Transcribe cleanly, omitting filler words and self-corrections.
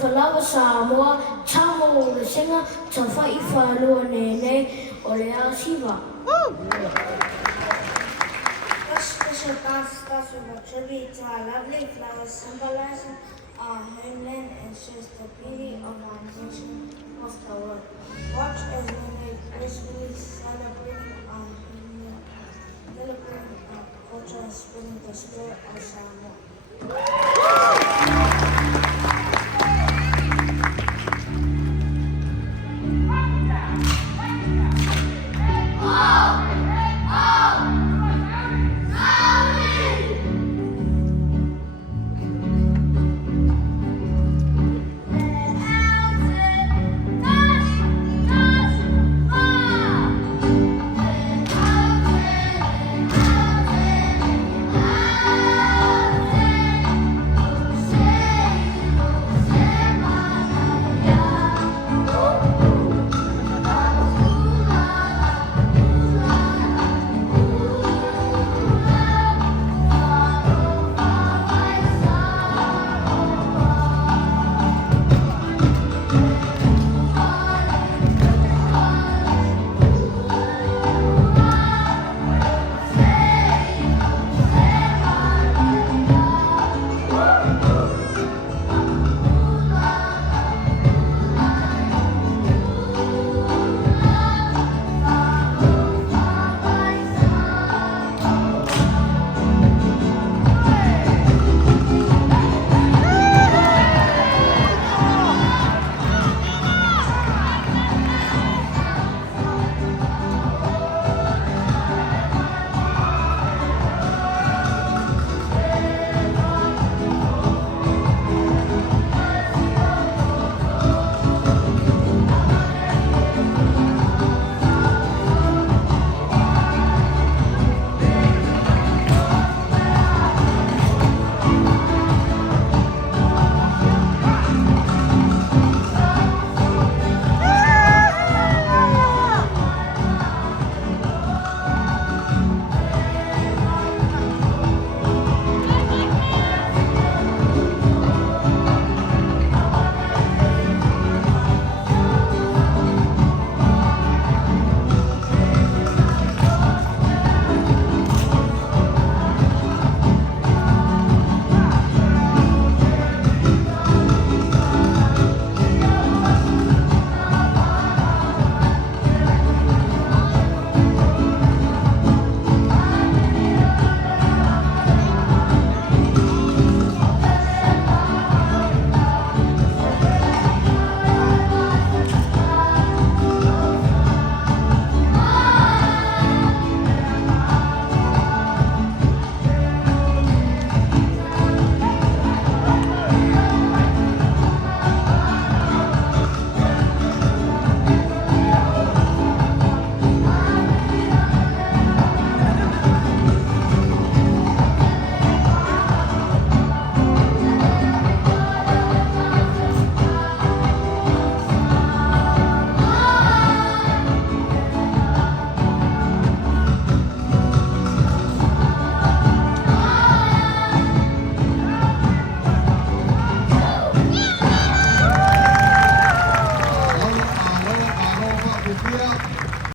whalawa Samoa, tamo o le senga, ta whai whanua nene o le a siwa. Special dance starts with a tribute to our lovely flowers symbolizing our homeland and shows the beauty of our nation of the world. Watch as we make gracefully celebrating our homeland, celebrating our culture and spreading the spirit of Samoa.